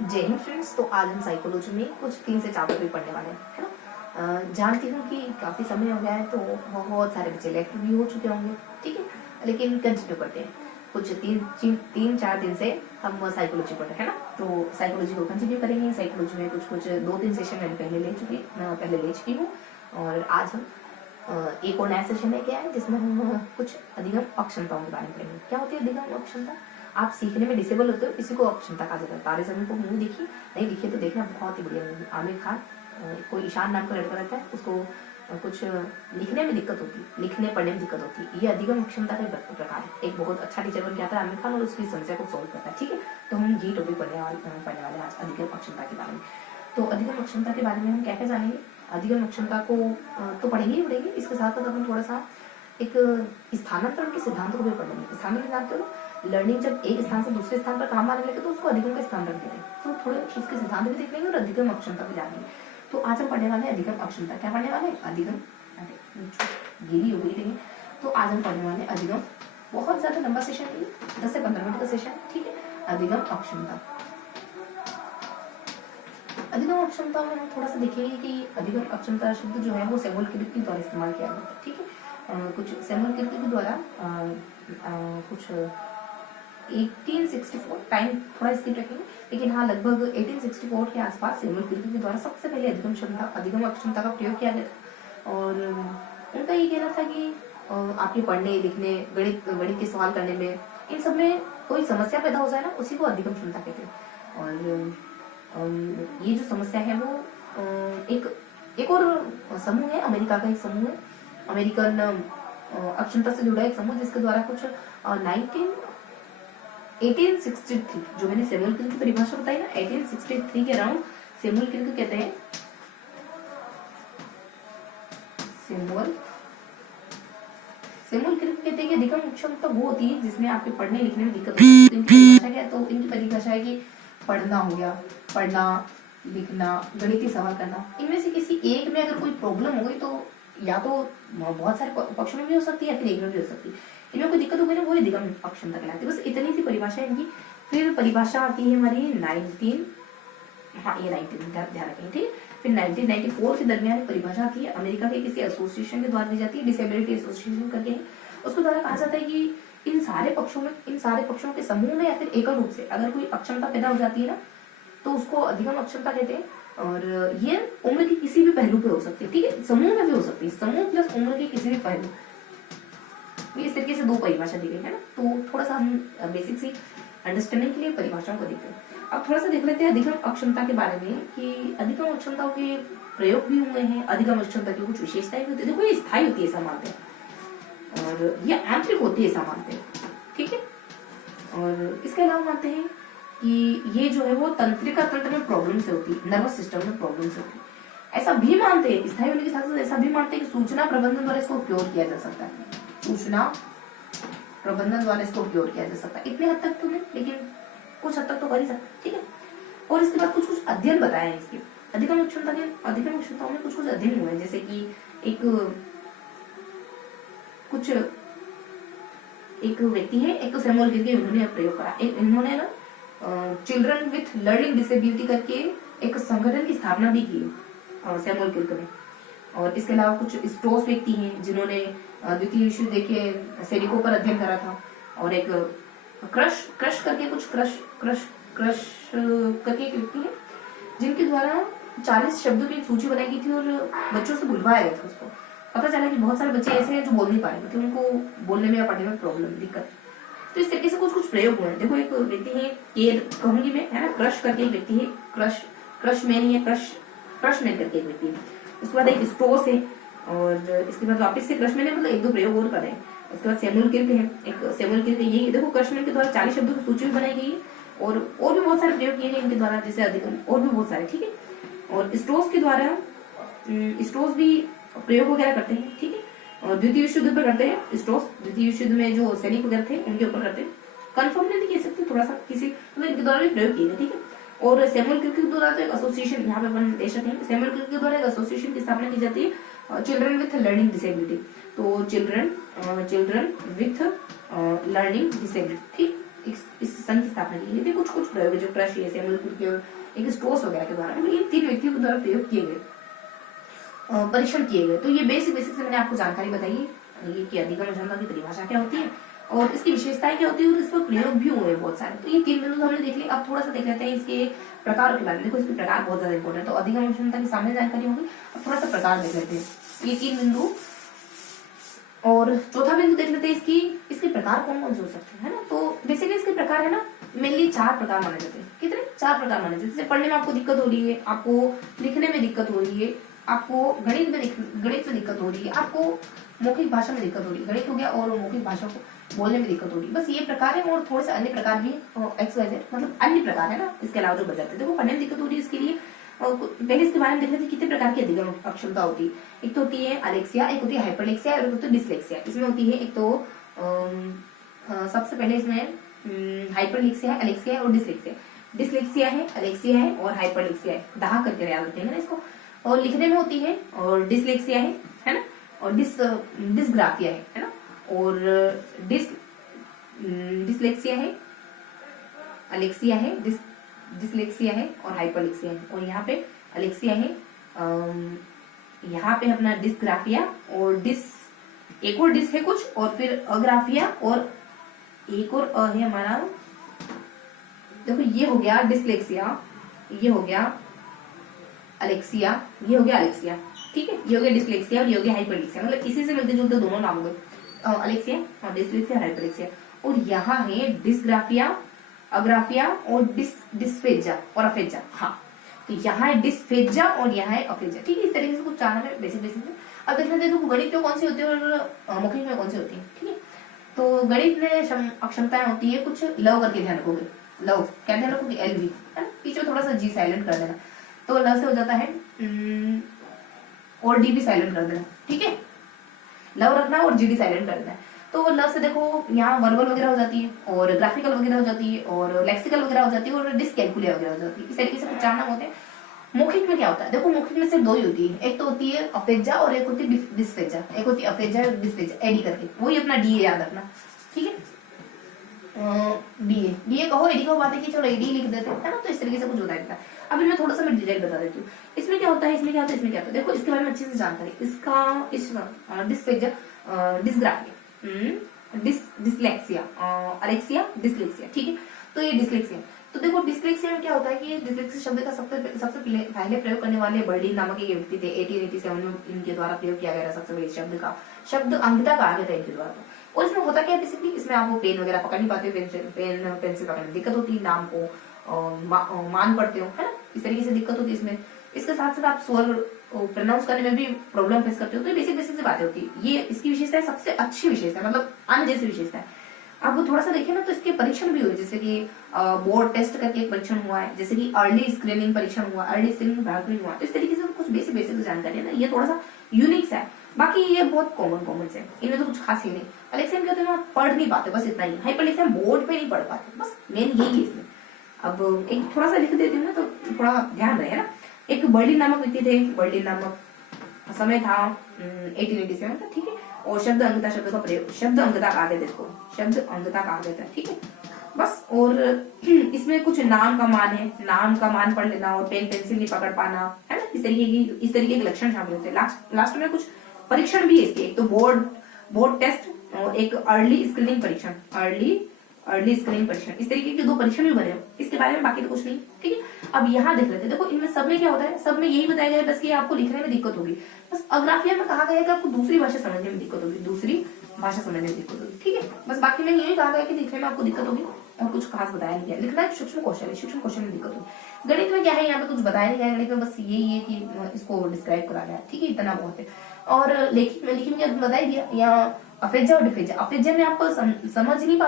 जय हिंद फ्रेंड्स। तो आज हम साइकोलॉजी में कुछ 3 से 4 टॉपिक पढ़ने वाले हैं, है ना। जानती हूँ कि काफ़ी समय हो गया है, तो बहुत सारे बच्चे लेफ्ट भी हो चुके होंगे, ठीक है। लेकिन कंटिन्यू करते हैं। कुछ 3-4 दिन से हम साइकोलॉजी पढ़ रहे हैं ना, तो साइकोलॉजी को कंटिन्यू करेंगे। साइकोलॉजी में कुछ 2-3 सेशन मैंने पहले ले चुकी हूँ, और आज हम एक और नया सेशन लेके आए जिसमें हम कुछ अधिगम अक्षमताओं के बारे में पढ़ेंगे। क्या होती है अधिगम अक्षमता? आप सीखने में डिसेबल होते हो, इसी को अक्षमता कहा जाता है। तारे ज़मीन को मूवी देखी नहीं, देखी तो देखना, बहुत ही बढ़िया मूवी। आमिर खान, कोई ईशान नाम का लड़का रहता है, उसको कुछ लिखने में दिक्कत होती है, लिखने पढ़ने में दिक्कत होती है। ये अधिगम अक्षमता का प्रकार है। एक बहुत अच्छा टीचर बन के आता है आमिर खान, और उसकी समस्या को सॉल्व करता है, ठीक है। तो हम ये टॉपिक पढ़ने वाले आज अधिगम अक्षमता के बारे में। तो अधिगम अक्षमता के बारे में हम क्या क्या जानेंगे? अधिगम अक्षमता को तो पढ़ेंगे ही पढ़ेंगे, इसके साथ साथ हम थोड़ा सा एक स्थानांतरण के सिद्धांत को भी पढ़ेंगे। स्थानांतरण सिद्धांत, लर्निंग जब एक स्थान से दूसरे स्थान पर काम आने लगे तो उसको अधिगम का स्थानांतरण कहते हैं। तो थोड़े उसके सिद्धांत भी देख लेंगे और अधिगम अक्षमता भी जानेंगे। तो आज हम पढ़ने वाले हैं अधिगम अक्षमता। क्या पढ़ने वाले हैं? अधिगम। गिरी हो गई। तो आज हम पढ़ने वाले अधिगम। बहुत ज्यादा लंबा सेशन नहीं, 10 से 15 मिनट का सेशन, ठीक है। अधिगम अक्षमता। अधिगम अक्षमता में हम थोड़ा सा देखेंगे कि अधिगम अक्षमता शब्द जो है वो सैमुअल क्रिक द्वारा इस्तेमाल किया गया था, ठीक है। कुछ सैमुअल क्रिक के द्वारा कुछ 1864, टाइम थोड़ा स्किप रखेंगे, लेकिन हाँ लगभग 1864 के आसपास सैमुअल क्रिक के द्वारा सबसे पहले अधिगम अक्षमता का प्रयोग किया गया था। और उनका ये कहना था कि आपके पढ़ने लिखने, गणित के सवाल करने में, इन सब में कोई समस्या पैदा हो जाए ना, उसी को अधिगम क्षमता कहते हैं। और ये जो समस्या है वो एक और समूह है, अमेरिका का एक समूह है, अमेरिकन अक्षमता से जुड़ा एक समूह, जिसके द्वारा कुछ 1863, जो मैंने सैमुअल क्रिक की परिभाषा बताई ना, 1863 के अराउंड सैमुअल क्रिक कहते हैं, सैमुअल क्रिक कहते हैं कि अधिगम अक्षमता वो होती है जिसमें आपके पढ़ने लिखने में दिक्कत होती है। इनकी परिभाषा क्या है? तो इनकी परिभाषा है कि पढ़ना हो गया, पढ़ना लिखना, गणितीय सवाल करना, इनमें से किसी एक में अगर कोई प्रॉब्लम हो गई तो या तो बहुत सारे पक्षों में भी हो सकती है या फिर एक में भी हो सकती है। इनमें कोई दिक्कत हो गई ना, वो अधिगम अक्षमता कहलाती है। बस इतनी सी परिभाषा है इनकी। फिर परिभाषा आती है हमारी 19 ध्यान रखें, ठीक है। फिर 1994 के दरमियान परिभाषा आती है, अमेरिका के किसी एसोसिएशन के द्वारा दी जाती है, डिसेबिलिटी एसोसिएशन करके। उसके द्वारा कहा जाता है कि इन सारे पक्षों के समूह में या फिर एकल रूप से अगर कोई अक्षमता पैदा हो जाती है ना, तो उसको अधिगम अक्षमता कहते हैं। और ये उम्र के किसी भी पहलू पे हो सकती है, ठीक है। समूह में भी हो सकती है, समूह प्लस उम्र के किसी भी पहलू। इस तरीके से 2 परिभाषा दी गई है ना। तो थोड़ा सा हम बेसिक सी अंडरस्टैंडिंग के लिए परिभाषाओं को देखते हैं। अब थोड़ा सा देख लेते हैं अधिगम अक्षमता के बारे में, कि अधिगम अक्षमताओं के प्रयोग भी हुए हैं, अधिगम अक्षमता की कुछ विशेषताएं भी होती है। देखो, ये स्थायी होती है, ऐसा मानते हैं, और ये आंतरिक होती है, ऐसा मानते हैं, ठीक है। और इसके अलावा मानते हैं कि ये जो है वो तंत्रिका तंत्र में प्रॉब्लम से होती है, नर्वस सिस्टम में प्रॉब्लम से होती है। ऐसा भी मानते हैं, स्थायी होने के साथ साथ ऐसा भी मानते हैं कि सूचना प्रबंधन द्वारा इसको क्योर किया जा सकता है। सूचना प्रबंधन द्वारा इसको क्योर किया जा सकता है। इतने हद तक तो नहीं, लेकिन कुछ हद तक तो कर ही सकते, ठीक है। और इसके बाद कुछ अध्ययन बताए हैं इसके। अधिगम अक्षमताओं में कुछ अध्ययन हुए हैं, जैसे कि एक व्यक्ति है, एक तो सैमुअल क्रिक, उन्होंने प्रयोग करा। इन्होंने ना चिल्ड्रन विथ लर्निंग डिसेबिलिटी करके एक संगठन की स्थापना भी की सैमुअल क्रिक ने। और इसके अलावा कुछ स्ट्रोस व्यक्ति हैं जिन्होंने द्वितीय विश्व युद्ध के सैनिकों पर अध्ययन करा था। और एक क्रश करके एक व्यक्ति है, जिनके द्वारा 40 शब्दों की एक सूची बनाई गई थी और बच्चों से बुलवाया गया था उसको। पता चला कि बहुत सारे बच्चे ऐसे हैं जो बोल नहीं पा रहे थे, उनको बोलने में या पढ़ने में प्रॉब्लम, दिक्कत। तो इस तरीके से कुछ प्रयोग हुए हैं। देखो, एक व्यक्ति है, ये कहूंगी मैं, है ना, क्रश करके एक व्यक्ति है, क्रशमैन करके एक व्यक्ति है। उसके बाद एक स्ट्रोस है, और इसके बाद वापस से क्रशमैन है, मतलब 1-2 प्रयोग और करें। उसके बाद सैमुअल क्रिक है, ये देखो, क्रशमैन के द्वारा 40 शब्दों की सूची भी बनाई गई है, और भी बहुत सारे प्रयोग किए गए इनके द्वारा, जैसे अधिगम, और भी बहुत सारे, ठीक है। और स्ट्रोस के द्वारा स्ट्रोस भी प्रयोग वगैरह करते हैं, ठीक है। और द्वितीय विश्व युद्ध पर करते हैं स्ट्रोस, द्वितीय विश्व युद्ध में जो सैनिक वगैरह थे उनके ऊपर करते हैं। कंफर्म नहीं कह सकते, थोड़ा सा किसी मतलब इनके द्वारा भी प्रयोग किए गए, ठीक है। और सैमुअल क्रिक के द्वारा तो एक एसोसिएशन, यहाँ पे अपन देख सकते हैं, सैमुअल क्रिक के द्वारा एक एसोसिएशन की स्थापना की जाती है, चिल्ड्रन विथ लर्निंग डिसेबिलिटी। तो चिल्ड्रन विथ लर्निंग डिसेबिलिटी, ठीक। इस संघ की स्थापना की गई थी। कुछ कुछ प्रयोग जो क्रशियस या एक स्टोस वगैरह के द्वारा, मतलब ये 3 व्यक्तियों के द्वारा प्रयोग किए गए, परीक्षण किए गए। तो ये बेसिक से मैंने आपको जानकारी बताई है ये कि अधिगम अनुसंधान की परिभाषा क्या होती है और इसकी विशेषताएं क्या होती है और इस पर प्रयोग भी हुए बहुत सारे। तो ये 3 बिंदु हमने देख लिए। अब थोड़ा सा देख लेते हैं इसके प्रकारों के बारे में। देखो इसके प्रकार बहुत ज्यादा इंपॉर्टेंट है। तो अधिगम अनुसंधान की सामान्य जानकारी होगी। अब थोड़ा सा प्रकार देख लेते हैं, ये 3 बिंदु। और चौथा बिंदु देख लेते हैं इसके प्रकार कौन कौन से हो सकते हैं, है ना। तो बेसिकली इसके प्रकार है ना, मेनली 4 प्रकार माने जाते हैं। कितने? 4 प्रकार माने जाते हैं। जैसे पढ़ने में आपको दिक्कत हो रही है, आपको लिखने में दिक्कत हो रही है, आपको गणित में दिक्कत हो रही है, आपको मौखिक भाषा में दिक्कत हो रही है, गणित हो गया, और मौखिक भाषा को बोलने में दिक्कत हो रही है। बस ये प्रकार है। और थोड़े से अन्य प्रकार भी XYZ, मतलब अन्य प्रकार है ना, इसके अलावा जो बच जाते हैं। देखो पढ़ने में दिक्कत हो रही है, इसके लिए पहले इसके बारे में देख लेते हैं कितने प्रकार की अधिगम अक्षमता होती है। एक तो होती है अलेक्सिया, एक होती है हाइपरलेक्सिया और एक होती है डिसलेक्सिया। इसमें होती है एक तो सबसे पहले इसमें हाइपरलेक्सिया है, अलेक्सिया है और डिसलेक्सिया। डिसलेक्सिया है, अलेक्सिया है और हाइपरलेक्सिया है। दहा करके याद रखेंगे ना इसको। और लिखने में होती है और डिसलेक्सिया है ना, और डिसग्राफिया है ना, और डिसलेक्सिया है, अलेक्सिया है, डिसलेक्सिया है और हाइपरलेक्सिया है। और यहाँ पे अलेक्सिया है, यहाँ पे अपना डिसग्राफिया और एक और डिस है कुछ, और फिर अग्राफिया, और एक और है हमारा। देखो ये हो गया डिसलेक्सिया, ये हो गया अलेक्सिया, ये हो गया अलेक्सिया, ठीक है। ये हो गया डिसलेक्सिया और ये हो गया हाइपरलेक्सिया, मतलब इसी से मिलते जुलते दोनों नाम हो गए, अलेक्सिया और डिसलेक्सिया, हाइपरलेक्सिया। और यहाँ है डिसग्राफिया, अग्राफिया और डिस्फेजा और अफेजा। हाँ, तो यहाँ है डिस्फेजा और यहाँ है अफेजा, ठीक है। इस तरीके से कुछ जानना है बेसिक में। अब देखना देखो गणित में कौन सी होती है और मौखिक में कौन सी होती है, ठीक है। तो गणित में अक्षमताएं होती है कुछ। लव करके ध्यान रखोगे, लव क्या ध्यान रखोगे, LV है ना, पीछे थोड़ा सा G साइलेंट कर देना, तो लव से हो जाता है और D भी साइलेंट कर देना, ठीक है। लव रखना और GD साइलेंट कर देना है। तो लव से देखो यहाँ वर्बल वगैरह हो जाती है, और ग्राफिकल वगैरह हो जाती है, और लेक्सिकल वगैरह हो जाती है, और डिसकैलकुलिया वगैरह हो जाती है। इस तरीके से कुछ 4 नाम होते हैं। मौखिक में क्या होता है, देखो मौखिक में सिर्फ 2 ही होती है। एक तो होती है अफेजा और एक होती है डिस्फेजा। एक होती है अफेजा और डिस्फेजा, एडी करके, वही अपना DA याद रखना, ठीक है। DA कहो, एडी कहो, बात है कि चलो एडी लिख देते हैं, है ना। तो इस तरीके से कुछ होता है। अब इनमें थोड़ा सा मैं डिटेल बता देती हूँ। इसमें क्या होता है, इसमें क्या होता है, इसमें क्या होता है, देखो इसके बारे में अच्छे से जानकारी। इसका डिस्फेजा, डिसग्राफिया, डिसलेक्सिया, अलेक्सिया, डिसलेक्सिया, ठीक है। तो ये डिसलेक्सिया। तो देखो डिसलेक्सिया में क्या होता है कि डिसलेक्सिया शब्द का सबसे पहले प्रयोग करने वाले बर्डीन नामक एक व्यक्ति थे। 1887 में इनके द्वारा प्रयोग किया गया सबसे पहले शब्द अंगता कहा गया था इनके द्वारा। और इसमें होता क्या है बेसिकली, इसमें आपको पेन वगैरह पकड़ नहीं पाते, पेंसिल पकड़ने में दिक्कत होती है, नाम को मान पड़ते हो, है ना, इस तरीके से दिक्कत होती है इसमें। इसके साथ साथ आप स्वर प्रोनाउंस करने में भी प्रॉब्लम फेस करते हो। तो बेसिक से बातें होती है। ये इसकी विशेषता है, सबसे अच्छी विशेषता, मतलब अन्य जैसी विशेषता है। आप थोड़ा सा देखिए ना, तो इसके परीक्षण भी हुए, जैसे कि बोर्ड टेस्ट करके एक परीक्षण हुआ है, जैसे कि अर्ली स्क्रीनिंग परीक्षण हुआ, अर्ली स्क्रीनिंग भारत हुआ। तो इस तरीके से कुछ बेसिक जानकारी है ना, ये थोड़ा सा यूनिक है। बाकी ये बहुत कॉमन से, इनमें तो कुछ खास ही नहीं। अलेक्सिया में क्या आप पढ़ नहीं पाते, बस इतना ही। हाइपरलेक्सिया बोर्ड पे नहीं पढ़ पाते, बस मेन यही है इसमें। अब एक थोड़ा सा लिख देती हूँ ना, तो थोड़ा ध्यान रहे, है ना। एक बर्लिन नामक व्यक्ति थे, बर्लिन नामक, समय था 1887 का, ठीक है। और शब्द अंगता शब्द का प्रयोग, शब्द अंगता कहा देते इसको, शब्द अंगता कहा देता है, ठीक है बस। और इसमें कुछ नाम का मान है, नाम का मान पढ़ लेना, और पेन पेंसिल नहीं पकड़ पाना, है ना, इस तरीके के लक्षण शामिल होते हैं। लास्ट में कुछ परीक्षण भी है इसके, एक तो बोर्ड टेस्ट और एक अर्ली स्क्रीनिंग परीक्षण, अर्ली स्क्रीनिंग परीक्षण, इस तरीके के 2 परीक्षण भी बने। इसके बारे में बाकी तो कुछ नहीं, ठीक है। अब यहाँ देख लेते हैं। देखो इनमें सब में क्या होता है, सब में यही बताया गया है बस कि आपको लिखने में दिक्कत होगी। बस अग्राफिया में कहा गया है कि आपको दूसरी भाषा समझने में दिक्कत होगी, दूसरी भाषा समझने में दिक्कत होगी, ठीक है। बस बाकी में यही कहा गया कि लिखने में आपको दिक्कत होगी, और कुछ खास बताया नहीं गया। लिखना एक सूक्ष्म क्वेश्चन है, सूक्ष्म क्वेश्चन में दिक्कत होगी। गणित में क्या है, यहाँ पे कुछ बताया नहीं गया गणित में, बस यही है कि इसको डिस्क्राइब करा गया, ठीक है, इतना बहुत है। और लेखित में बता ही दिया। यहाँ अफेजा और डिफेजा, अफेजा में आप समझ नहीं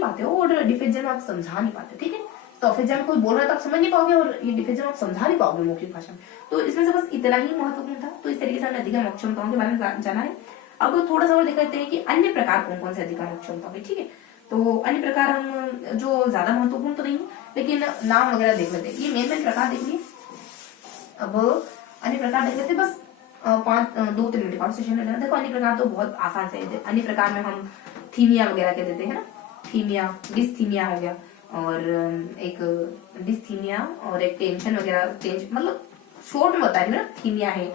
पाते हो, और डिफेजा में आप समझा नहीं पाते, ठीक है। तो अफेजा में कोई बोल रहा है तो आप समझ नहीं पाओगे, और ये डिफेजा में आप समझा नहीं पाओगे मौखिक भाषा में। तो इसमें से बस इतना ही महत्वपूर्ण था। तो इस तरीके से हमने अधिगम अक्षमताओं के बारे में जाना है। अब थोड़ा सा और देख लेते हैं कि अन्य प्रकार कौन कौन से अधिगम अक्षमताओं के, ठीक है। तो अन्य प्रकार हम जो ज्यादा महत्वपूर्ण तो नहीं है, लेकिन नाम वगैरह देख लेते हैं। ये मेन प्रकार देख लिए। अब अन्य प्रकार देख लेते हैं, बस 2-3 मिनट का सेशन में लेना। देखो अन्य प्रकार तो बहुत आसान से है। अन्य प्रकार में हम थीमिया वगैरह कह देते हैं ना, थीमिया, डिस्थीमिया हो गया, और एक डिस्थीमिया और एक टेंशन वगैरह, टेंशन मतलब शॉर्ट में बता रही हूँ ना, थीमिया है,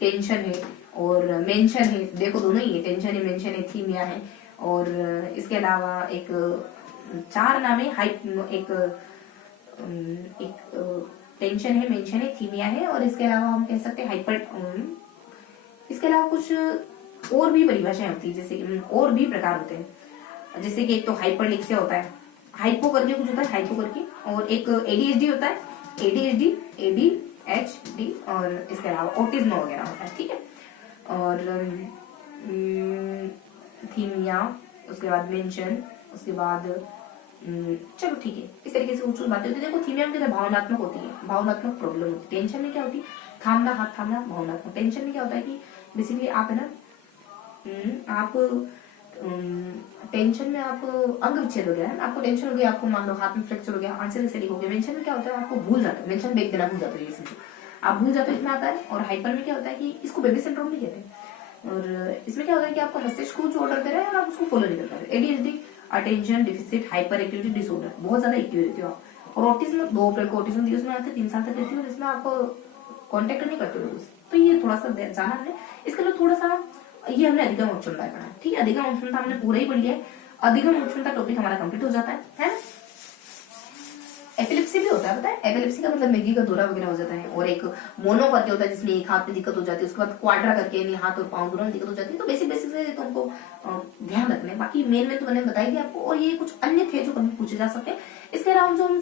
टेंशन है और मेंशन है, देखो दोनों ही है, टेंशन है, मेंशन है, थीमिया है। और इसके अलावा एक 4 नाम है, एक टेंशन है, मेंशन है, थीमिया है, और इसके अलावा हम कह सकते हैं इसके अलावा कुछ और भी परिभाषाएं होती है, जैसे कि और भी प्रकार होते हैं, जैसे कि एक तो हाइपरलिक्सिया होता है, हाइपो करके कुछ होता है, हाइपो करके, और एक एडीएचडी होता है, एडीएचडी, और इसके अलावा ऑटिज्म वगैरह होता है, ठीक है। और थीमिया, उसके बाद मेंशन, उसके बाद चलो ठीक है, इस तरीके से कुछ बातें होती है। देखो थीमिया में भावनात्मक होती है, भावनात्मक प्रॉब्लम होती है। टेंशन में क्या होती है, थामना, हाथ थामना, भावनात्मक। टेंशन में क्या होता है कि बेसिकली आप है ना, आप टेंशन में आप अंग विच्छेद हो गया है ना, आपको टेंशन हो गया, आपको मान लो हाथ में फ्रैक्चर हो गया, आंसर से हो गया। मेंशन में क्या होता है, आपको भूल जाते हो, मेंशन बेच देना भूल जाते हो, ये समझो आप भूल जाते हो, इसमें आता है। और हाइपर में क्या होता है कि इसको बेबी सिंड्रोम भी कहते हैं, और इसमें क्या होता है कि आपका मस्तिष्क कुछ ऑर्डर दे रहा है और आप उसको फॉलो नहीं कर पा रहे। ADHD, attention deficit hyper activity disorder, बहुत ज्यादा एक्टिव रहते हो आप। और ऑटिज्म 2 अप्रैल को ऑटिज्म दिवस में आते 3 साल तक रहती है, और इसमें आप कांटेक्ट नहीं करते लोगों से। तो ये थोड़ा सा जाना हमने, इसके लिए थोड़ा सा ये हमने अधिगम उच्चता पढ़ा है, ठीक है। अधिगम उच्चता हमने पूरा ही पढ़ लिया है। अधिगम उच्चता टॉपिक हमारा कंप्लीट हो जाता है ना। एपिलेप्सी भी होता है, पता है, एपिलेप्सी का मतलब मैगी का दौरा वगैरह हो जाता है। और एक मोनोपैथी होता है जिसमें एक हाथ में दिक्कत हो जाती है, उसके बाद क्वाड्रा करके यानी हाथ और पांव दोनों में दिक्कत हो जाती है। तो बेसिक से तो हमको ध्यान रखना है, बाकी मेन में तो मैंने बताई थी आपको। और ये कुछ अन्य थे जो कभी पूछे जा सकते हैं। इसके अलावा जो हम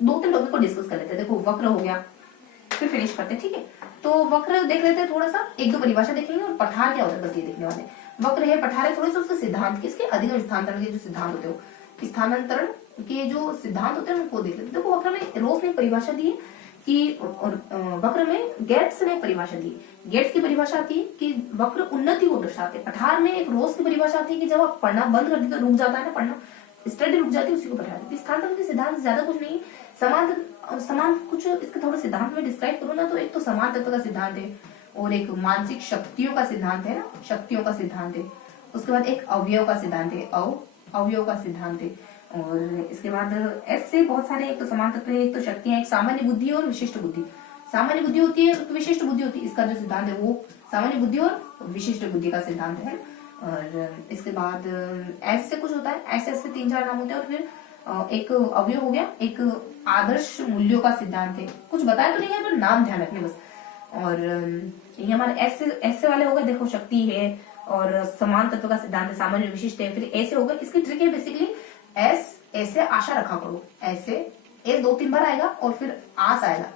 2-3 टॉपिक को डिस्कस कर लेते हैं। देखो वक्र हो गया, फिर फिनिश करते हैं, ठीक है। तो वक्र देख लेते हैं थोड़ा सा, 1-2 परिभाषा देखेंगे, और पठार क्या होता है बस ये देखने वाले। वक्र है, पठार है, थोड़े से उसके सिद्धांत, किसके, अधिगम स्थानांतरण के जो सिद्धांत होते हो, स्थानांतरण के जो सिद्धांत होते हैं उनको देख लेते हैं। देखो वक्र में रोज ने परिभाषा दी है कि, और वक्र में गेट्स ने परिभाषा दी है। गेट्स की परिभाषा आती है कि वक्र उन्नति को दर्शाते हैं। पठार में एक रोज की परिभाषा आती है कि जब आप पढ़ना बंद कर देते रुक जाता है ना पढ़ना, स्टडी रुक जाती है, उसी को पठार देती है। स्थानांतरण के सिद्धांत ज्यादा कुछ नहीं, समान कुछ इसके थोड़े सिद्धांत में डिस्क्राइब करो ना, तो एक तो समान तत्व का सिद्धांत है, और एक मानसिक शक्तियों का सिद्धांत है ना, शक्तियों का सिद्धांत है। उसके बाद एक अवयव का सिद्धांत है, अवयव का सिद्धांत है। और इसके बाद एस से बहुत सारे, एक तो समान तत्व है, एक तो शक्तियां, एक सामान्य बुद्धि और विशिष्ट बुद्धि। सामान्य बुद्धि होती है तो विशिष्ट बुद्धि होती है, इसका जो सिद्धांत है वो सामान्य बुद्धि और विशिष्ट बुद्धि का सिद्धांत है। और इसके बाद एस से कुछ होता है, एस से 3-4 नाम होते हैं। और फिर एक अवयव हो गया, एक आदर्श मूल्यों का सिद्धांत है। कुछ बताया तो नहीं है पर नाम ध्यान रखने बस। और ये हमारे एस से वाले हो गए, देखो शक्ति है और समान तत्व का सिद्धांत है, सामान्य विशिष्ट है। फिर ऐसे होगा, इसकी ट्रिक है बेसिकली एस, ऐसे आशा रखा करो, ऐसे एस 2-3 बार आएगा, और फिर आस आएगा,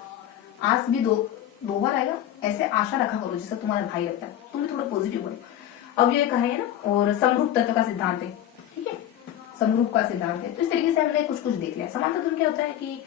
आस भी 2 बार आएगा। ऐसे आशा रखा करो जैसे तुम्हारा भाई रखता है, तुम भी थोड़ा पॉजिटिव बनो। अब ये कहा है ना, और समरूप तत्व का सिद्धांत है, ठीक है, समरूप का सिद्धांत है। तो इस तरीके से हमने कुछ देख लिया। समान तत्व क्या होता है कि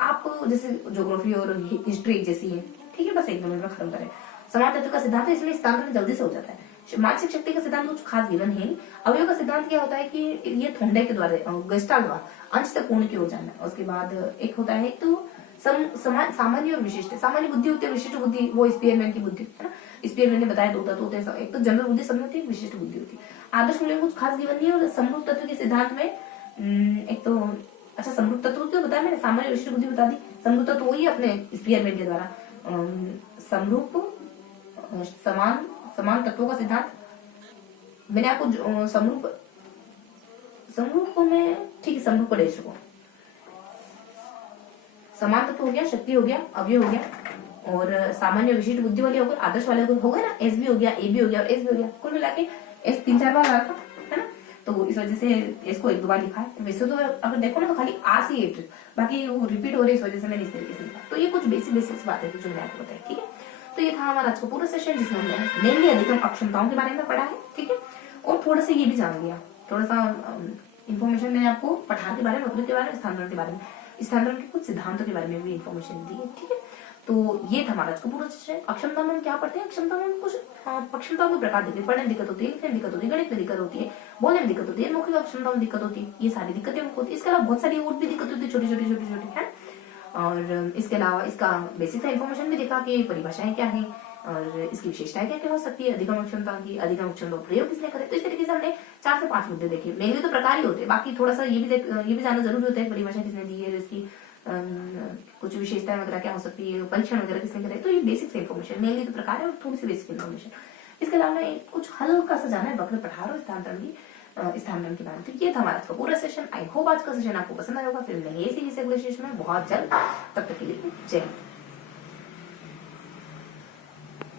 आप जैसे ज्योग्राफी और हिस्ट्री जैसी है, ठीक है, बस 1-2 मिनट में खत्म करें। समान तत्व का सिद्धांत है, इसमें स्थानांतरण जल्दी से हो जाता है। मानसिक शक्ति का सिद्धांत कुछ खास गिवन है। अवयव का सिद्धांत क्या होता है कि ये थोंडे के द्वारा, गेस्टाल्ट द्वारा अंश से पूर्ण की ओर जाना। उसके बाद एक होता है तो सामान्य और विशिष्ट। सामान्य बुद्धि होती है, विशिष्ट बुद्धि वो स्पीयरमैन की बुद्धि है ना। स्पीयरमैन ने बताया 2 तत्व होते हैं, एक तो जनरल बुद्धि सब में होती है, विशिष्ट बुद्धि होती है। आदर्श मूल्य कुछ खास गिवन नहीं है। और समरूप तत्व के सिद्धांत में एक तो, अच्छा समरूप तत्व तो बताया मैंने, सामान्य विशिष्ट बुद्धि बता दी। समरूप तत्व वही अपने स्पीयरमैन के द्वारा, समरूप समान तत्वों का सिद्धांत मैंने आपको समरूप को मैं, ठीक है, समरूप को ले चुका। समान तत्व हो गया, शक्ति हो गया, अवयव हो गया, और सामान्य विशिष्ट बुद्धि वाले होकर आदर्श वाले हो गए ना, एस भी हो गया, ए भी हो गया और एस भी हो गया। कुल मिला के एस 3-4 बार आया था, है ना। तो इस वजह से इसको 1-2 बार लिखा है। वैसे तो अगर देखो ना तो खाली आ सी है, बाकी वो रिपीट हो रही है, इस वजह से मैंने इस तरीके से लिखा। तो ये कुछ बेसिक बातें थी जो मैंने आपको बताई, ठीक है। तो ये था हमारा आज का पूरा सेशन, जिसमें हमने मेनली अधिगम अक्षमताओं के बारे में पढ़ा है, ठीक है। और थोड़ा सा ये भी जान लिया, थोड़ा सा इन्फॉर्मेशन मैंने आपको पठार के बारे में, वक्र के बारे में, स्थानांतरण के बारे में, स्थानांतरण के कुछ सिद्धांतों के बारे में भी इन्फॉर्मेशन दी है, ठीक है। तो ये था हमारा आज का पूरा सेशन। अक्षमता में हम क्या पढ़ते हैं, अक्षमता में कुछ अक्षमताओं के प्रकार देखते हैं। पढ़ने में दिक्कत होती है, लिखने में दिक्कत होती है, गणित में दिक्कत होती है, बोलने में दिक्कत होती है, मौखिक अक्षमता में दिक्कत होती है, ये सारी दिक्कतें होती है। इसके अलावा बहुत सारी और भी दिक्कत होती है, छोटी छोटी है। और इसके अलावा इसका बेसिक सा इन्फॉर्मेशन भी देखा कि परिभाषाएं क्या है, और इसकी विशेषताएं क्या क्या हो सकती है, अधिगम क्षमता की, अधिगम क्षमता प्रयोग किसने करे। तो इस तरीके से हमने 4 से 5 मुद्दे देखे। मेनली तो प्रकार ही होते हैं, बाकी थोड़ा सा ये भी जानना जरूरी होता है परिभाषा किसने दी है, इसकी कुछ विशेषताएं वगैरह क्या हो सकती है, परीक्षण वगैरह किसने करे। तो ये बेसिक इन्फॉर्मेशन, मेनली तो प्रकार है और थोड़ी सी बेसिक इन्फॉर्मेशन। इसके अलावा कुछ हल्का सा जाना है वक्र पठार और स्थानांतरण के बारे में। तो ये था हमारा आज का पूरा सेशन। आई होप आज का सेशन आपको पसंद आया होगा। फिर मिलेंगे इसी अगले सेशन में बहुत जल्द। तब तक के लिए जय हिंद।